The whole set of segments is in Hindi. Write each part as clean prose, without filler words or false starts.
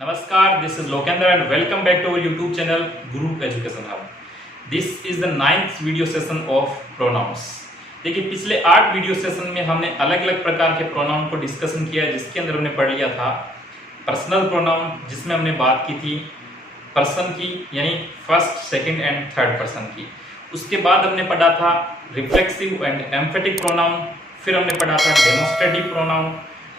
Namaskar, this is Lokendra and welcome back to our YouTube channel Guru Education Hub. This is the 9th video session of pronouns. देखिए पिछले 8 वीडियो सेशन में हमने अलग अलग प्रकार के प्रोनाउन को डिस्कशन किया, जिसके अंदर हमने पढ़ लिया था पर्सनल प्रोनाउन, जिसमें हमने बात की थी पर्सन की, यानी first, second and third person की। उसके बाद हमने पढ़ा था रिफ्लेक्सिव एंड एम्फेटिक प्रोनाउन, फिर हमने पढ़ा था डेमोस्ट्रेटिव प्रोनाउन,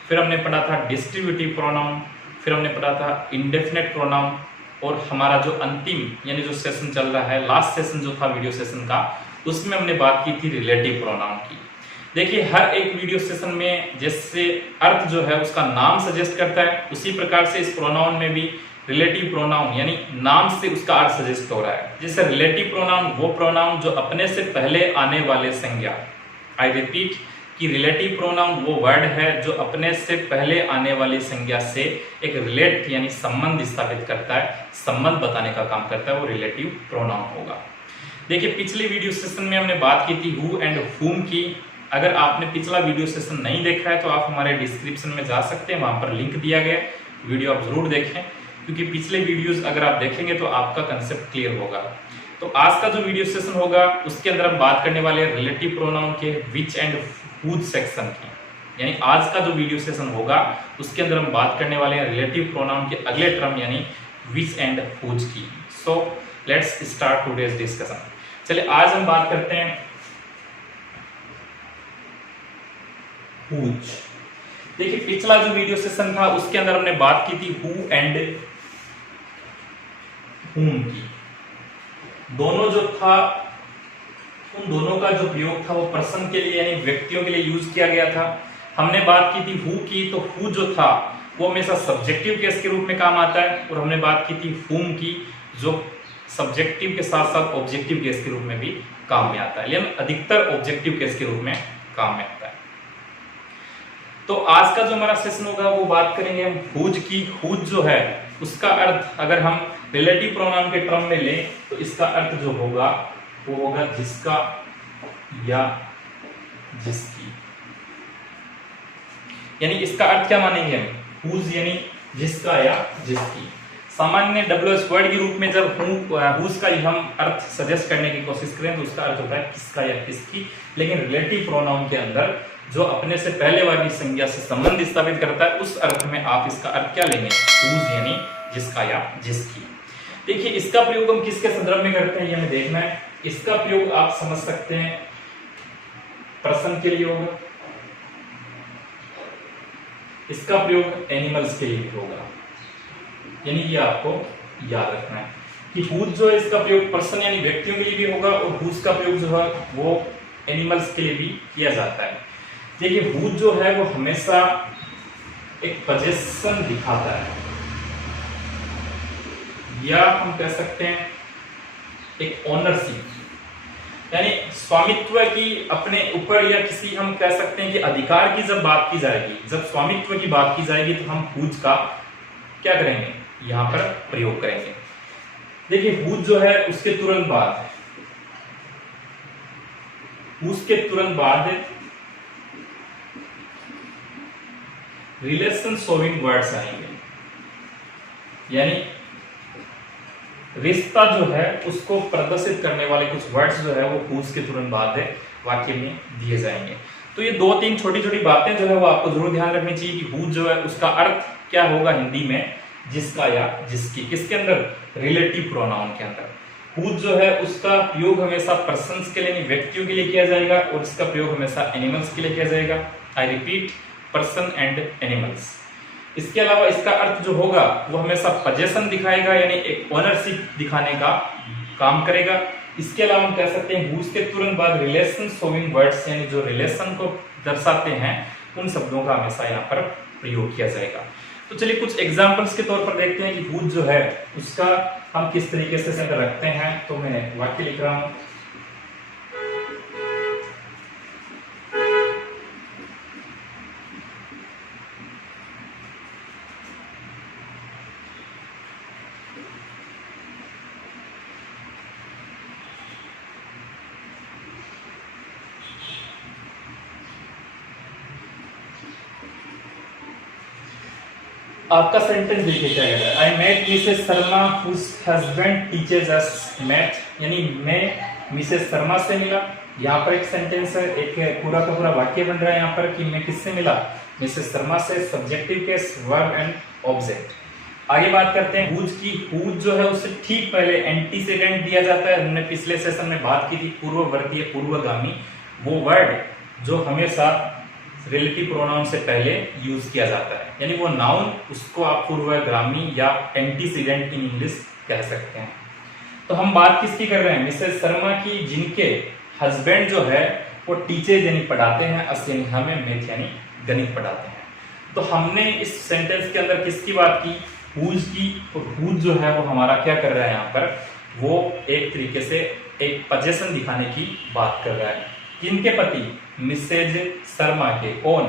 फिर हमने पढ़ा था डिस्ट्रीब्यूटिव प्रोनाउन, फिर हमने पढ़ा था इंडेफिनेट प्रोनाउन, और हमारा जो अंतिम यानी जो सेशन चल रहा है, लास्ट सेशन जो था वीडियो सेशन का, उसमें हमने बात की थी रिलेटिव प्रोनाउन की। देखिए हर एक वीडियो सेशन में जैसे अर्थ जो है उसका नाम सजेस्ट करता है, उसी प्रकार से इस प्रोनाउन में भी रिलेटिव प्रोनाउन यानी नाम से उसका अर्थ सजेस्ट हो रहा है। जैसे रिलेटिव प्रोनाउन वो प्रोनाउन जो अपने से पहले आने वाले संज्ञा, आई रिपीट कि रिलेटिव प्रोनाउन वो वर्ड है जो अपने से पहले आने वाली संज्ञा से एक रिलेट यानी संबंध स्थापित करता है, संबंध बताने का काम करता है, वो रिलेटिव प्रोनाउन होगा। देखिए पिछले वीडियो सेशन में हमने बात की थी हु एंड हुम की। अगर आपने पिछला वीडियो सेशन नहीं देखा है तो आप हमारे डिस्क्रिप्शन में जा सकते हैं, वहां पर लिंक दिया गया है, वीडियो आप जरूर देखें, क्योंकि पिछले वीडियोस अगर आप देखेंगे तो आपका कंसेप्ट क्लियर होगा। तो आज का जो वीडियो सेशन होगा उसके अंदर हम बात करने वाले हैं रिलेटिव प्रोनाउन के विच एंड हुज सेक्शन की, यानी आज का जो वीडियो सेशन होगा उसके अंदर हम बात करने वाले हैं रिलेटिव प्रोनाउन के अगले टर्म यानी विच एंड हुज की। So let's start today's discussion. चलिए आज हम बात करते हैं हुज। देखिए पिछला जो वीडियो सेशन था उसके अंदर हमने बात की थी हु एंड हुम की। दोनों जो था उन दोनों का जो प्रयोग था वो पर्सन के लिए यानी व्यक्तियों के लिए यूज किया गया था। हमने बात की थी हु की, तो हु जो था वो हमेशा सब्जेक्टिव केस के रूप में काम आता है, और हमने बात की थी हुम की जो सब्जेक्टिव के साथ साथ ऑब्जेक्टिव केस के रूप में भी काम में आता है, लेकिन अधिकतर ऑब्जेक्टिव केस के रूप में काम में आता है। तो आज का जो हमारा सेशन होगा वो बात करेंगे हम हुज की। हुज जो है उसका अर्थ अगर हम रिलेटिव प्रोनाउन के टर्म में लें तो इसका अर्थ जो होगा वो होगा जिसका या जिसकी, यानी इसका अर्थ क्या मानेंगे हम, हुज यानी जिसका या जिसकी। सामान्य WH वर्ड के रूप में जब हुज का हम अर्थ सजेस्ट करने की कोशिश करें तो उसका अर्थ होता है किसका या किसकी, लेकिन रिलेटिव प्रोनाउन के अंदर जो अपने से पहले वाली संज्ञा से संबंध स्थापित करता है उस अर्थ में आप इसका अर्थ क्या लेंगे, हुज यानी जिसका या जिसकी। देखिए इसका प्रयोग हम किसके संदर्भ में करते हैं ये हमें देखना है। इसका प्रयोग आप समझ सकते हैं पर्सन के लिए होगा, इसका प्रयोग एनिमल्स के लिए होगा, यानी ये आपको याद रखना है कि हुज जो है इसका प्रयोग पर्सन यानी व्यक्तियों के लिए भी होगा, और हुज का प्रयोग जो है वो एनिमल्स के लिए भी किया जाता है। देखिए हुज जो है वो हमेशा एक पोजीशन दिखाता है, या हम कह सकते हैं एक ओनरशिप यानी स्वामित्व की अपने ऊपर, या किसी हम कह सकते हैं कि अधिकार की जब बात की जाएगी, जब स्वामित्व की बात की जाएगी तो हम हुज का क्या करेंगे, यहां पर प्रयोग करेंगे। देखिए हुज जो है उसके तुरंत बाद, उसके तुरंत बाद रिलेशन शोइंग वर्ड्स आएंगे, यानी रिश्ता जो है उसको प्रदर्शित करने वाले कुछ वर्ड्स जो है वो हुज के तुरंत बाद वाक्य में दिए जाएंगे। तो ये 2-3 छोटी छोटी बातें जो है वो आपको जरूर ध्यान रखनी चाहिए कि हुज जो है उसका अर्थ क्या होगा हिंदी में, जिसका या जिसकी। किसके अंदर, रिलेटिव प्रोनाउन के अंदर। हुज जो है उसका प्रयोग हमेशा पर्सन्स के लिए, व्यक्तियों के लिए किया जाएगा, और इसका प्रयोग हमेशा एनिमल्स के लिए किया जाएगा। I repeat, person and animals. इसके अलावा इसका अर्थ जो होगा वो हमेशा पोजीशन दिखाएगा, यानी एक ओनरशिप दिखाने का काम करेगा। इसके अलावा हम कह सकते हैं हुज के तुरंत बाद रिलेशन शोइंग वर्ड्स, यानी जो रिलेशन को दर्शाते हैं उन शब्दों का हमेशा यहाँ पर प्रयोग किया जाएगा। तो चलिए कुछ एग्जांपल्स के तौर पर देखते हैं कि हुज जो है उसका हम किस तरीके से रखते हैं। तो मैं वाक्य लिख रहा हूं, आपका सेंटेंस देखिए क्या कह रहा है, I met Mrs Sharma whose husband teaches us math, यानी मैं मिसेस शर्मा से मिला। यहाँ पर एक सेंटेंस है, एक पूरा का पूरा वाक्य बन रहा है यहाँ पर कि मैं किससे मिला, मिसेस शर्मा से, subjective case, verb and object. आगे बात करते हैं हुज की। हुज जो है उससे ठीक पहले एंटीसीडेंट दिया जाता है। हमने पिछले सेशन में बात की थी पूर्ववर्ती या पूर्वगामी, वो वर्ड जो हमेशा रिलेटिव प्रोनाउन से पहले यूज किया जाता है, यानी वो नाउन, उसको आप पूर्वगामी या एंटीसीडेंट इन इंग्लिश कह सकते हैं। तो हम बात किसकी कर रहे हैं, मिसेस शर्मा की, जिनके हस्बैंड जो है वो टीचर यानी पढ़ाते हैं, यानी हमें मैथ यानी गणित पढ़ाते हैं। तो हमने इस सेंटेंस के अंदर किसकी बात की, हुज की। और हुज जो है वो हमारा क्या कर रहा है यहाँ पर, वो एक तरीके से एक पोजीशन दिखाने की बात कर रहा है। किनके पति, मिसेज शर्मा के। कौन,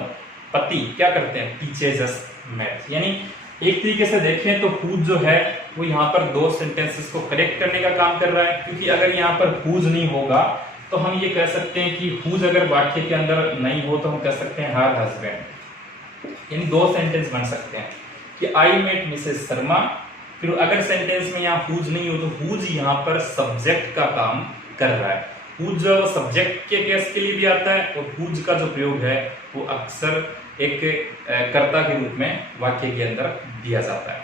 पति क्या करते हैं, टीचेस मैथ। यानी एक तरीके से देखें तो हुज जो है वो यहाँ पर दो सेंटेंसेस को करेक्ट करने का काम कर रहा है, क्योंकि अगर यहाँ पर हुज नहीं होगा तो हम ये कह सकते हैं कि हुज अगर वाक्य के अंदर नहीं हो तो हम कह सकते हैं हर हस्बैंड, यानी दो सेंटेंस बन सकते हैं कि आई मेट मिसेस शर्मा। फिर अगर सेंटेंस में यहाँ हुज नहीं हो तो हुज यहाँ पर सब्जेक्ट का काम कर रहा है। हुज जो सब्जेक्ट के केस के लिए भी आता है, और हुज का जो प्रयोग है वो अक्सर एक कर्ता के रूप में वाक्य के अंदर दिया जाता है।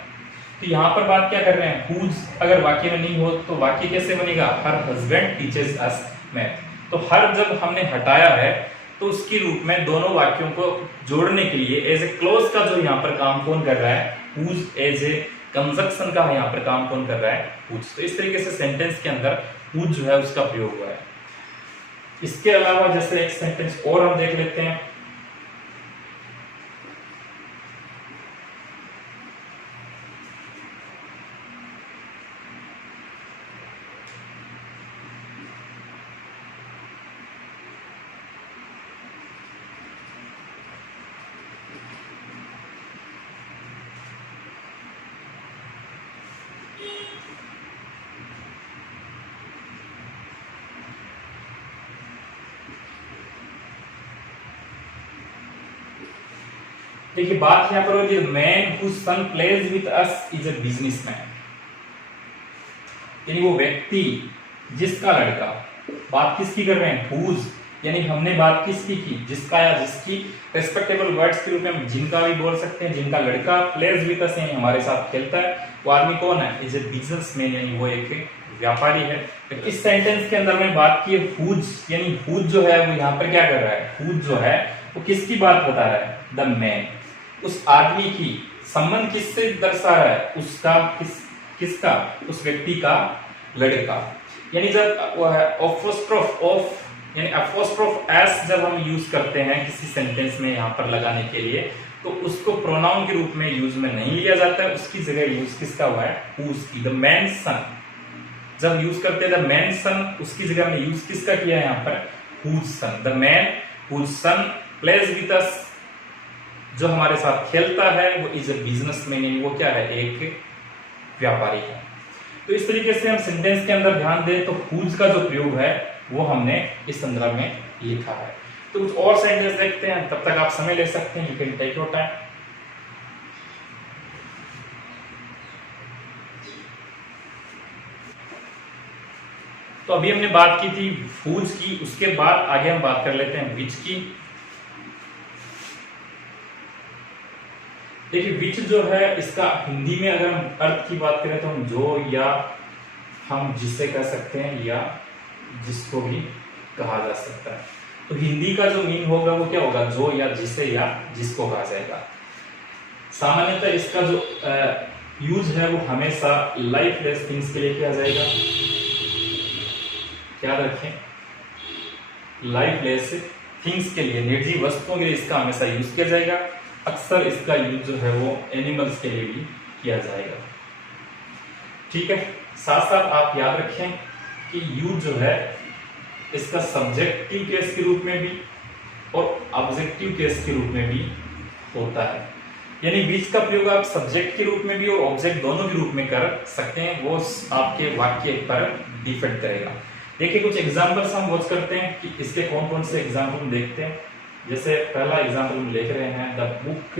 तो यहाँ पर बात क्या कर रहे हैं, हुज अगर वाक्य में नहीं हो तो वाक्य कैसे बनेगा, her husband teaches us math. तो हर जब हमने हटाया है तो उसके रूप में दोनों वाक्यों को जोड़ने के लिए एज ए क्लोज का जो यहाँ पर काम कौन कर रहा है, हुज। एज ए कंजक्शन का यहाँ पर काम कौन कर रहा है, हुज। तो इस तरीके से सेंटेंस के अंदर हुज जो है उसका प्रयोग हुआ है। इसके अलावा जैसे एक सेंटेंस और हम देख लेते हैं, देखिए बात यहाँ पर होगी, man whose son plays with us is a businessman, यानी वो व्यक्ति जिसका लड़का, बात किसकी कर रहे हैं, हुज, यानी हमने बात किसकी की, जिसका या जिसकी। रेस्पेक्टेबल वर्ड्स के रूप में हम जिनका भी बोल सकते हैं, जिनका लड़का प्लेज विद अस यानी हमारे साथ खेलता है, वो आदमी कौन है, इज ए बिजनेसमैन, यानी वो एक व्यापारी है। तो इस सेंटेंस के अंदर में बात की हुज, यानी हुज जो है वो यहाँ पर क्या कर रहा है, हुज जो है वो किसकी बात बता रहा है, द मैन, उस आदमी की। संबंध किससे दर्शा रहा है, उसका, किसका, उस व्यक्ति का लड़का। यानी जब अपोस्ट्रोफ ऑफ यानी अपोस्ट्रोफ एस जब हम यूज करते हैं किसी सेंटेंस में यहाँ पर लगाने के लिए, तो उसको प्रोनाउन के रूप में यूज में नहीं लिया जाता है, उसकी जगह यूज किसका हुआ है, हुज की। द मैन सन जब यूज करते हैं द मैन सन, उसकी जगह में यूज किसका किया है यहाँ पर, whose son. The man whose son plays with us, जो हमारे साथ खेलता है वो इज ए बिजनेसमैन, वो क्या है, एक व्यापारी है। तो इस तरीके से हम सेंटेंस के अंदर ध्यान दें तो हुज का जो प्रयोग है वो हमने इस संदर्भ में लिखा है। तो कुछ और सेंटेंस देखते हैं, तब तक आप समय ले सकते हैं, you can take your time. तो अभी हमने बात की थी हुज की, उसके बाद आगे हम बात कर लेते हैं विच की। देखिए विच जो है इसका हिंदी में अगर हम अर्थ की बात करें तो हम जो या हम जिसे कह सकते हैं, या जिसको भी कहा जा सकता है। तो हिंदी का जो मीन होगा वो क्या होगा, जो या जिसे या जिसको कहा जाएगा। सामान्यतः इसका जो यूज है वो हमेशा लाइफलेस थिंग्स के लिए किया जाएगा, याद रखें, लाइफलेस थिंग्स के लिए, निर्जीव वस्तुओं के लिए इसका हमेशा यूज किया जाएगा। अक्सर इसका यूज जो है वो एनिमल्स के लिए भी किया जाएगा। ठीक है, साथ साथ आप याद रखें कि यूज जो है इसका सब्जेक्टिव केस के रूप में भी और ऑब्जेक्टिव केस के रूप में भी होता है। यानी विच का प्रयोग आप सब्जेक्ट के रूप में भी और ऑब्जेक्ट दोनों के रूप में कर सकते हैं, वो आपके वाक्य पर डिपेंड करेगा। देखिए कुछ एग्जांपल्स हम वॉच करते हैं कि इसके कौन कौन से एग्जांपल हम देखते हैं। जैसे पहला एग्जांपल हम लिख रहे हैं, the book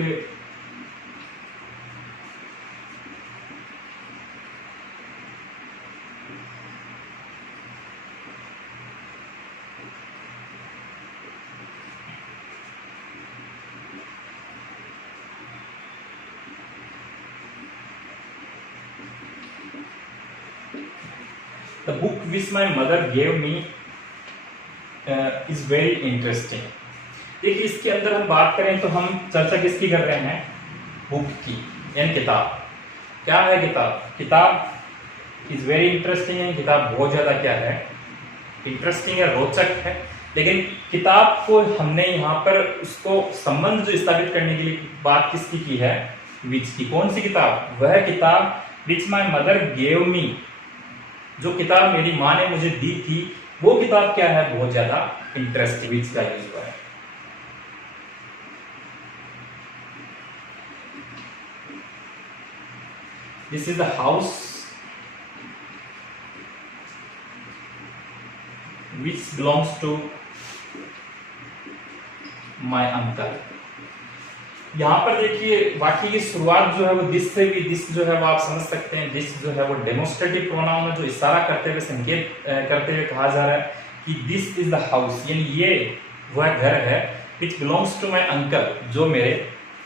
the book which my mother gave me is very interesting. देखिए इसके अंदर हम बात करें तो हम चर्चा किसकी कर रहे हैं, बुक की यानी किताब। क्या है किताब, किताब इज वेरी इंटरेस्टिंग है, किताब बहुत ज्यादा क्या है, इंटरेस्टिंग है, रोचक है। लेकिन किताब को हमने यहाँ पर उसको संबंध जो स्थापित करने के लिए बात किसकी की है, विच की। कौन सी किताब, वह किताब विच माई मदर गेव मी, जो किताब मेरी माँ ने मुझे दी थी, वो किताब क्या है, बहुत ज्यादा इंटरेस्टिंग, विच का यूज हुआ है। This is the house which belongs to my uncle. यहां पर देखिए वाक्य की शुरुआत जो है वो दिस से भी, दिस जो है वो आप समझ सकते हैं, दिस जो है वो डेमोस्ट्रेटिव प्रोनाउन है, जो इशारा करते हुए संकेत करते हुए कहा जा रहा है कि दिस इज द हाउस, यानी ये वह घर है, which belongs to my uncle, जो मेरे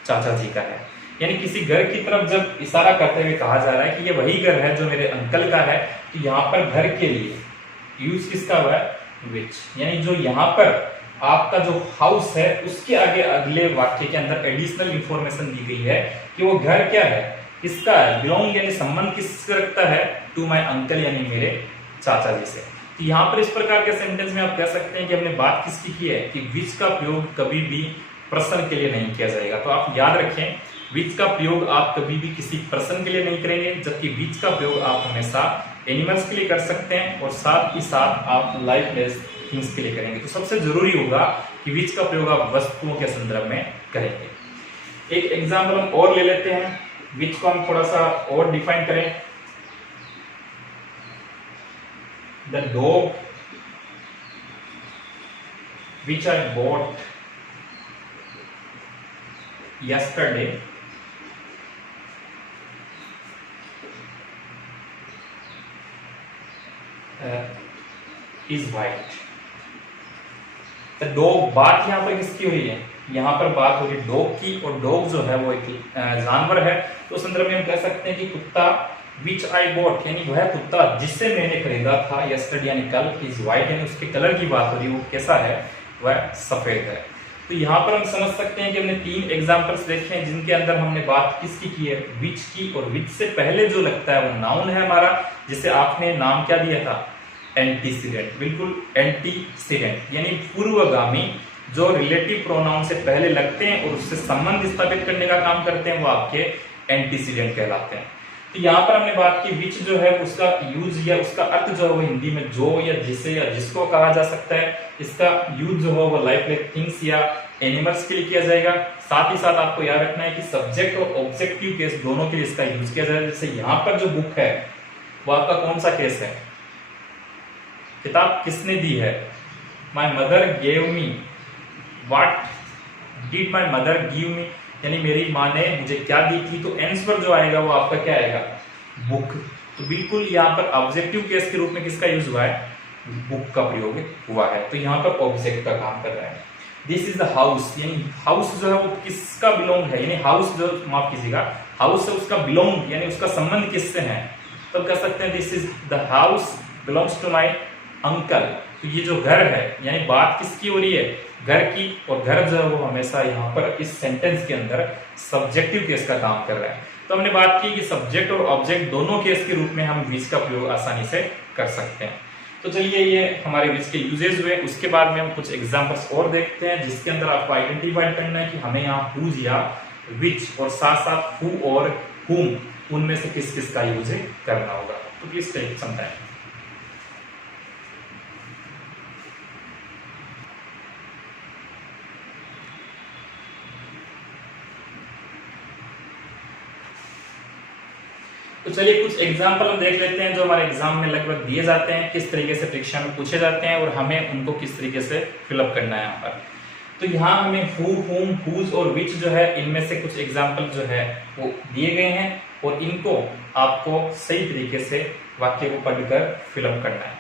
चाचा जी का है। यानी किसी घर की तरफ जब इशारा करते हुए कहा जा रहा है कि ये वही घर है जो मेरे अंकल का है, तो यहाँ पर घर के लिए यूज किसका हुआ है, विच। यानी जो यहाँ पर आपका जो हाउस है उसके आगे अगले वाक्य के अंदर एडिशनल इंफॉर्मेशन दी गई है कि वो घर क्या है, किसका है, बिलोंग यानी संबंध किससे रखता है, टू माई अंकल यानी मेरे चाचा जी से। तो यहाँ पर इस प्रकार के सेंटेंस में आप कह सकते हैं कि हमने बात किसकी की है कि विच का प्रयोग कभी भी प्रश्न के लिए नहीं किया जाएगा। तो आप याद रखें, विच का प्रयोग आप कभी भी किसी प्रश्न के लिए नहीं करेंगे, जबकि विच का प्रयोग आप हमेशा एनिमल्स के लिए कर सकते हैं और साथ ही साथ आप लाइफलेस थिंग्स के लिए करेंगे। तो सबसे जरूरी होगा कि विच का प्रयोग आप वस्तुओं के संदर्भ में करेंगे। एक एग्जाम्पल हम और ले लेते हैं, विच को हम थोड़ा सा और डिफाइन करें। The dog which I bought yesterday is white। Dog, बात यहाँ पर किसकी हो रही है, यहाँ पर बात हो रही है डॉग की, और डॉग जो है वो एक जानवर है। तो संदर्भ में हम कह सकते हैं कि कुत्ता विच आई बॉट, यानी वह कुत्ता जिसे मैंने खरीदा था, yesterday यानी कल, इज व्हाइट यानी उसके कलर की बात हो रही है, वो कैसा है, वह सफेद है। तो यहाँ पर हम समझ सकते हैं कि हमने 3 एग्जाम्पल्स देखे हैं जिनके अंदर हमने बात किसकी की है, विच की, और विच से पहले जो लगता है वो नाउन है हमारा, जिसे आपने नाम क्या दिया था, एंटीसीडेंट। बिल्कुल एंटीसीडेंट यानी पूर्वगामी, जो रिलेटिव प्रोनाउन से पहले लगते हैं और उससे संबंध स्थापित करने का काम करते हैं, वो आपके एंटीसीडेंट कहलाते हैं। तो यहाँ पर हमने बात की विच जो है उसका यूज या उसका अर्थ जो है वो हिंदी में जो या जिसे या जिसको कहा जा सकता है। इसका यूज जो है वो लाइफ थिंग्स या एनिमल्स के लिए किया जाएगा। साथ ही साथ आपको याद रखना है कि सब्जेक्ट और ऑब्जेक्टिव केस दोनों के लिए इसका यूज किया जाएगा। जैसे यहाँ पर जो बुक है वो आपका कौन सा केस है, किताब किसने दी है, my mother gave me, what did my mother give me, यानी मेरी माँ ने मुझे क्या दी थी। तो आंसर जो आएगा वो आपका क्या आएगा, बुक। तो बिल्कुल यहाँ पर ऑब्जेक्टिव केस के रूप में किसका यूज हुआ है, बुक का प्रयोग हुआ है। तो यहाँ पर ऑब्जेक्ट का काम कर रहा है। दिस इज द हाउस, यानी हाउस जो है वो किसका बिलोंग है, यानी हाउस जो, माफ कीजिएगा, हाउस से उसका बिलोंग यानी उसका संबंध किससे है, तब कह सकते हैं this is the house belongs to my uncle. तो ये जो घर है यानी बात किसकी हो रही है, घर की, और घर जो है वो हमेशा यहाँ पर इस सेंटेंस के अंदर सब्जेक्टिव केस का काम कर रहा है। तो हमने बात की कि सब्जेक्ट और ऑब्जेक्ट दोनों केस के रूप में हम विच का प्रयोग आसानी से कर सकते हैं। तो चलिए ये हमारे विच के यूजेज हुए। उसके बाद में हम कुछ एग्जांपल्स और देखते हैं जिसके अंदर आपको आइडेंटिफाई करना है कि हमें यहाँ हुज या विच और साथ साथ हु और हुम, उनमें से किस किस का यूज करना होगा। तो प्लीज टेक सम टाइम। तो चलिए कुछ एग्जाम्पल हम देख लेते हैं जो हमारे एग्जाम में लगभग दिए जाते हैं, किस तरीके से परीक्षा में पूछे जाते हैं और हमें उनको किस तरीके से फिलअप करना है यहाँ पर। तो यहाँ हमें हु, हुम, हुज और विच जो है इनमें से कुछ एग्जाम्पल जो है वो दिए गए हैं और इनको आपको सही तरीके से वाक्य को पढ़कर फिलअप करना है।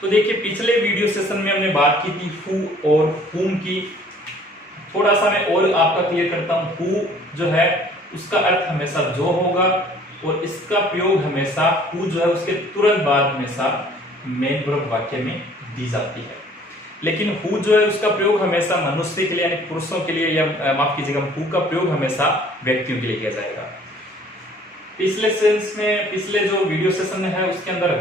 तो देखिए पिछले वीडियो सेशन में हमने बात की थी हु और हुम की। थोड़ा सा मैं और आपका क्लियर करता हूँ। हु जो है उसका अर्थ हमेशा जो होगा और इसका प्रयोग हमेशा हु जो है उसके तुरंत बाद हमेशा मेन वर्ब वाक्य में दी जाती है। लेकिन हु जो है उसका प्रयोग हमेशा मनुष्य के लिए यानी पुरुषों के लिए, या माफ कीजिएगा, हु का प्रयोग हमेशा व्यक्तियों के लिए किया जाएगा। पिछले जो वीडियो सेशन में है उसके अंदर,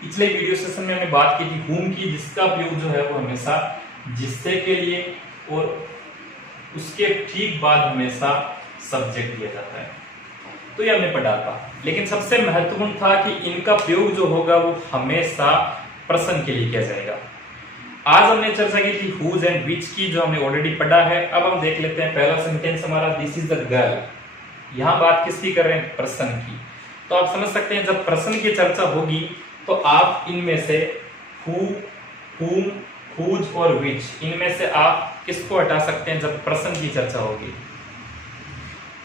पिछले वीडियो सेशन में हमने बात की थी हुम की, जिसका प्रयोग जो है वो हमेशा जिससे के लिए और उसके ठीक बाद हमेशा सब्जेक्ट दिया जाता है। तो ये हमने पढ़ा था। लेकिन सबसे महत्वपूर्ण था कि इनका प्रयोग जो होगा वो हमेशा पर्सन के लिए किया जाएगा। आज हमने चर्चा की थी हुज एंड विच की, जो हमने ऑलरेडी पढ़ा है। अब हम देख लेते हैं पहला सेंटेंस हमारा, दिस इज द गर्ल। यहां बात किसकी कर रहे हैं? पर्सन की। तो आप समझ सकते हैं जब पर्सन की चर्चा होगी तो आप इनमें से हु, हुम, हुज और विच, इनमें से आप किसको हटा सकते हैं जब पर्सन की चर्चा होगी?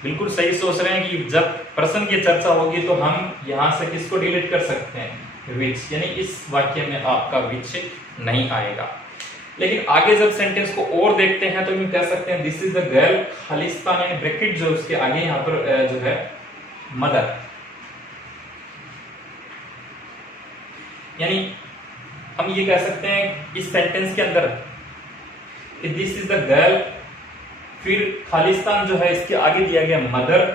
बिल्कुल सही सोच रहे हैं कि जब पर्सन की चर्चा होगी तो हम यहां से किसको डिलीट कर सकते हैं? विच, यानी इस वाक्य में आपका विच नहीं आएगा। लेकिन आगे जब सेंटेंस को और देखते हैं तो हम कह सकते हैं this is the girl, Khalistan यानी ब्रैकेट जो उसके आगे यहाँ पर जो है मदर, यानी हम ये कह सकते हैं इस सेंटेंस के अंदर कि दिस इज द गर्ल, फिर खालिस्तान जो है इसके आगे दिया गया mother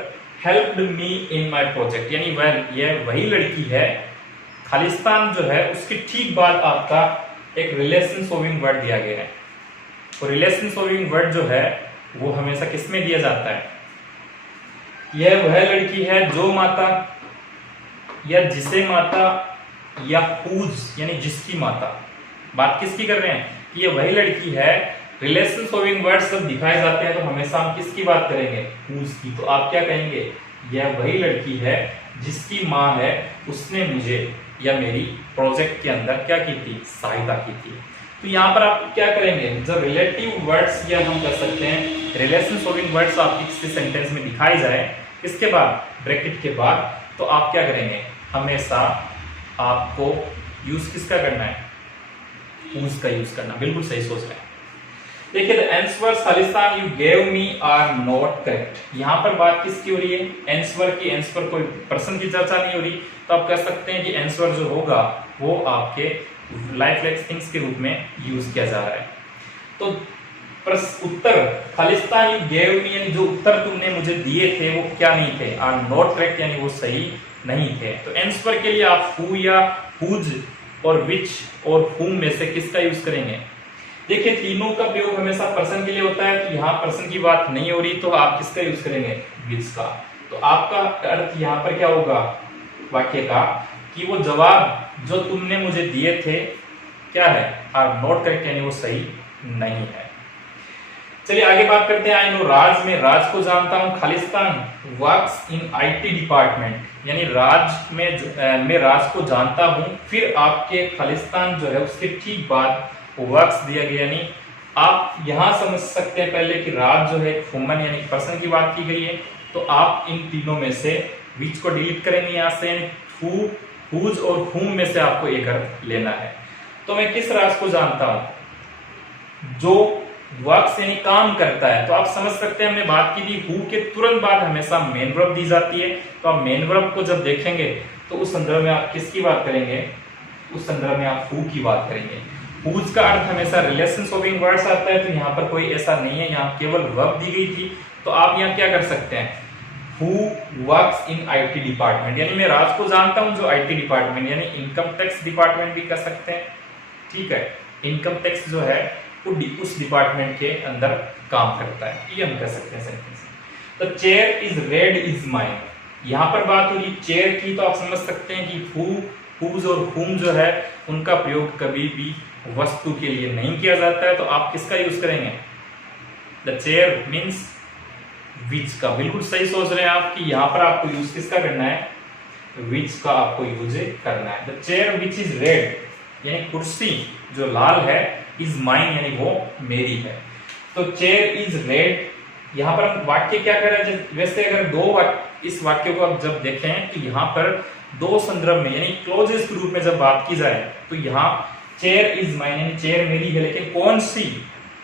helped me in my project, यानी यह वही लड़की है। खालिस्तान जो है उसके ठीक बाद आपका एक रिलेशन शोविंग वर्ड दिया गया है। और रिलेशन शोविंग वर्ड जो है वो हमेशा किसमें दिया जाता है? यह वह लड़की है जो माता, या जिसे माता, या हुज यानी जिसकी माता। बात किसकी कर रहे हैं? ये वही लड़की है। रिलेशन शोविंग वर्ड सब दिखाए जाते हैं तो हमेशा हम किसकी बात करेंगे? हुज की। तो आप क्या कहेंगे? यह वही लड़की है जिसकी माँ है, उसने मुझे या मेरी प्रोजेक्ट के अंदर क्या की थी? सहायता की थी। तो यहाँ पर आप क्या करेंगे? जब रिलेटिव वर्ड्स या हम कर सकते हैं रिलेशन शोविंग वर्ड्स आपकी किसी सेंटेंस में दिखाई जाए, इसके बाद ब्रैकेट के बाद, तो आप क्या करेंगे? हमेशा आपको यूज किसका करना है? हुज का यूज करना। बिल्कुल सही सोच रहे हैं। देखिए द आंसर्स खालिस्तान you gave me are not correct. यहाँ पर बात किसकी हो रही है? आंसर की। आंसर कोई पर्सन की चर्चा नहीं हो रही, तो आप कह सकते हैं कि आंसर जो होगा वो आपके लाइफलाइक थिंग्स के रूप में यूज किया जा रहा है। तो उत्तर खालिस्तान यू गेव मी, यानी जो उत्तर तुमने मुझे दिए थे वो क्या नहीं थे? आर नॉट करेक्ट, यानी वो सही नहीं थे। तो आंसर के लिए आप हु या हुज और विच और हुम में से किसका यूज करेंगे? देखिए तीनों का प्रयोग हमेशा पर्सन के लिए होता है, तो यहाँ पर्सन की बात नहीं हो रही तो आप किसका यूज करेंगे? विच का। तो आपका अर्थ यहाँ पर क्या होगा वाक्य का? कि वो जवाब जो तुमने मुझे दिए थे क्या है? आर नॉट करेक्ट, यानी वो सही नहीं है। चलिए आगे बात करते हैं। आई नो राज, में राज को जानता हूं। Khalistan works in IT department, यानी राज में मैं राज को जानता हूं। फिर आपके खालिस्तान जो है उसके ठीक बाद वर्क्स दिया गया, यानी आप यहां समझ सकते हैं पहले कि राज जो है ह्यूमन यानी पर्सन की बात की गई है। तो आप इन तीनों में से विच को डिलीट करेंगे यहां से, हु, हुज और हुम में से आपको एक अर्थ लेना है। तो मैं किस राज को जानता हूं? जो वर्क्स यानी काम करता है। तो आप समझ सकते हैं हमने बात की थी हु के तुरंत बाद हमेशा मेन वर्ब दी जाती है। तो आप मेन वर्ब को जब देखेंगे तो उस संदर्भ में आप किसकी बात करेंगे? उस संदर्भ में आप हु की बात करेंगे। हुज का अर्थ हमेशा रिलेशन शोविंग वर्ड्स आता है, तो यहाँ पर कोई ऐसा नहीं है, यहाँ केवल वर्ब दी गई थी। तो आप यहाँ क्या कर सकते हैं? Who works in IT department, यानी मैं राज को जानता हूं जो आईटी डिपार्टमेंट यानी इनकम टैक्स डिपार्टमेंट भी कर सकते हैं। ठीक है, इनकम टैक्स जो है वो उस डिपार्टमेंट के अंदर काम करता है, ये हम कह सकते हैं sentence. The chair is red is mine, यहाँ पर बात हो रही चेयर की। तो आप समझ सकते हैं कि हु, हुज और हुम जो है उनका प्रयोग कभी भी वस्तु के लिए नहीं किया जाता है। तो आप किसका यूज करेंगे? द चेयर मीन्स विच का। बिल्कुल सही सोच रहे हैं आप कि यहाँ पर आपको यूज किसका करना है? विच का आपको यूज करना है। The chair which is red यानी कुर्सी जो लाल है, इज माइन यानी वो मेरी है। तो चेयर इज रेड, यहाँ पर हम वाक्य क्या कर रहे हैं? वैसे अगर इस वाक्य को आप जब देखें तो यहाँ पर दो संदर्भ में यानी क्लोजेस के रूप में जब बात की जाए तो यहाँ चेयर इज माइन यानी चेयर मेरी है, लेकिन कौन सी?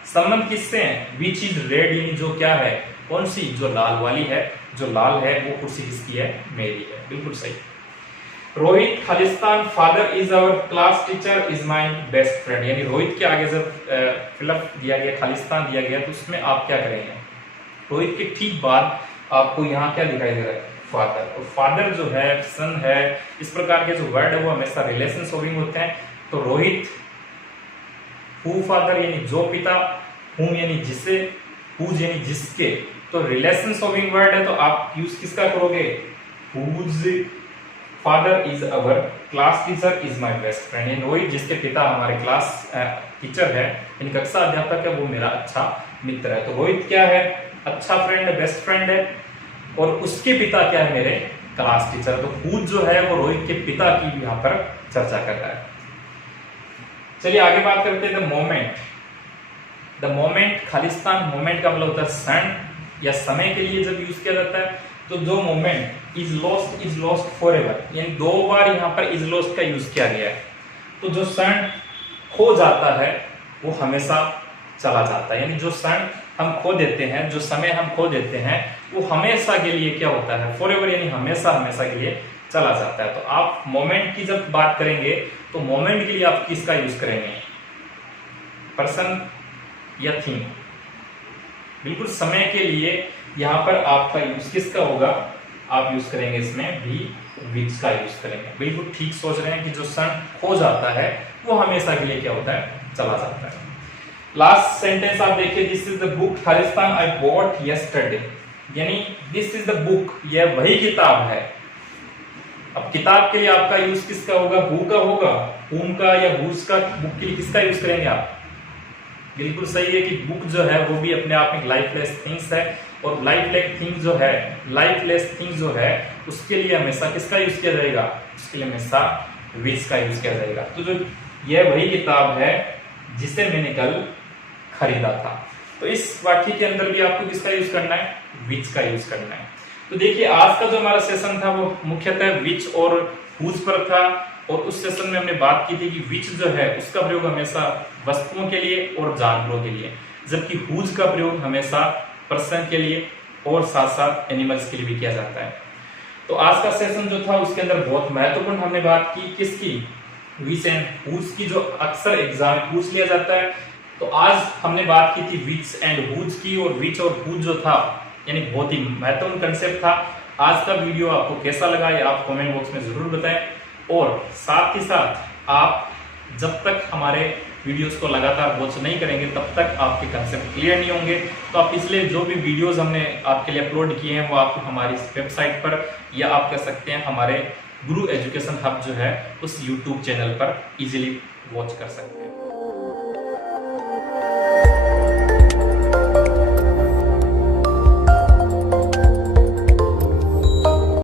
संबंध किससे है? विच इज रेड यानी जो क्या है? कौन सी? जो लाल वाली है। जो लाल है वो कुर्सी किसकी है? मेरी है। बिल्कुल सही। रोहित खालिस्तान father is our class teacher is my best friend. यानी रोहित के आगे जब फिलअप दिया गया, खालिस्तान दिया गया, तो उसमें आप क्या करेंगे? रोहित के ठीक बाद आपको यहाँ क्या दिखाई दे रहा है? फादर। और फादर जो है, सन है, इस प्रकार के जो वर्ड है वो हमेशा रिलेशन शोविंग होते हैं। तो रोहित हु फादर यानी जो पिता, हुम यानी जिसे, हुज यानी जिसके, तो रिलेशन शोविंग वर्ड है, तो आप यूज किसका करोगे? Whose father is our class teacher is my best friend. यानी रोहित जिसके पिता हमारे क्लास टीचर है, यानी कक्षा अध्यापक है, वो मेरा अच्छा मित्र है। तो रोहित क्या है? अच्छा फ्रेंड है, बेस्ट फ्रेंड है, और उसके पिता क्या है? मेरे क्लास टीचर। तो हुज जो है वो रोहित के पिता की भी यहाँ पर चर्चा कर रहा है। चलिए आगे बात करते हैं the moment. The moment, Khalistan moment का मतलब होता है क्षण या समय के लिए जब यूज किया जाता है। तो जो moment is lost for ever, यानी 2 बार यहाँ पर इज लॉस्ट का यूज किया गया है। तो जो क्षण खो जाता है वो हमेशा चला जाता है, यानी जो क्षण हम खो देते हैं, जो समय हम खो देते हैं, वो हमेशा के लिए क्या होता है? फॉर एवर, यानी हमेशा हमेशा के लिए चला जाता है। तो आप मोमेंट की जब बात करेंगे तो मोमेंट के लिए आप किसका यूज करेंगे? पर्सन या थिंग? बिल्कुल समय के लिए यहाँ पर आपका यूज किसका होगा? आप यूज करेंगे इसमें भी विच का यूज करेंगे। बिल्कुल ठीक सोच रहे हैं कि जो क्षण खो जाता है वो हमेशा के लिए क्या होता है? चला जाता है। लास्ट सेंटेंस आप देखिए, this is the book Khalistan I bought yesterday. यानी दिस इज द बुक, यह वही किताब है। अब किताब के लिए आपका यूज किसका होगा? हु का होगा, हुम का या हुज का। बुक के लिए किसका यूज करेंगे आप? बिल्कुल सही है कि बुक जो है वो भी अपने आप में लाइफलेस थिंग्स है, और लाइफलेस थिंग जो है उसके लिए हमेशा किसका यूज किया जाएगा? उसके लिए हमेशा विच का यूज किया जाएगा। तो जो यह वही किताब है जिसे मैंने कल खरीदा था। तो इस वाक्य के अंदर भी आपको किसका यूज करना है? विच का यूज करना है। तो देखिए आज का जो हमारा सेशन था वो मुख्यतः विच और हुज पर था, और उस सेशन में हमने बात की थी कि विच जो है उसका प्रयोग हमेशा वस्तुओं के लिए और जानवरों के लिए, जबकि हुज का प्रयोग हमेशा पर्सन के लिए और साथ साथ एनिमल्स के लिए भी किया जाता है। तो आज का सेशन जो था उसके अंदर बहुत महत्वपूर्ण हमने बात की किसकी? विच एंड हुज की, जो अक्सर एग्जाम में पूछ लिया जाता है। तो आज हमने बात की थी विच एंड हुज की, और विच और हुज जो था यानी बहुत ही महत्वपूर्ण कंसेप्ट था। आज का वीडियो आपको कैसा लगा ये आप कमेंट बॉक्स में जरूर बताएं, और साथ ही साथ आप जब तक हमारे वीडियोस को लगातार वॉच नहीं करेंगे तब तक आपके कंसेप्ट क्लियर नहीं होंगे। तो आप पिछले जो भी वीडियोस हमने आपके लिए अपलोड किए हैं वो आप हमारी वेबसाइट पर, या आप कह सकते हैं हमारे गुरु एजुकेशन हब जो है उस यूट्यूब चैनल पर इजीली वॉच कर सकते हैं।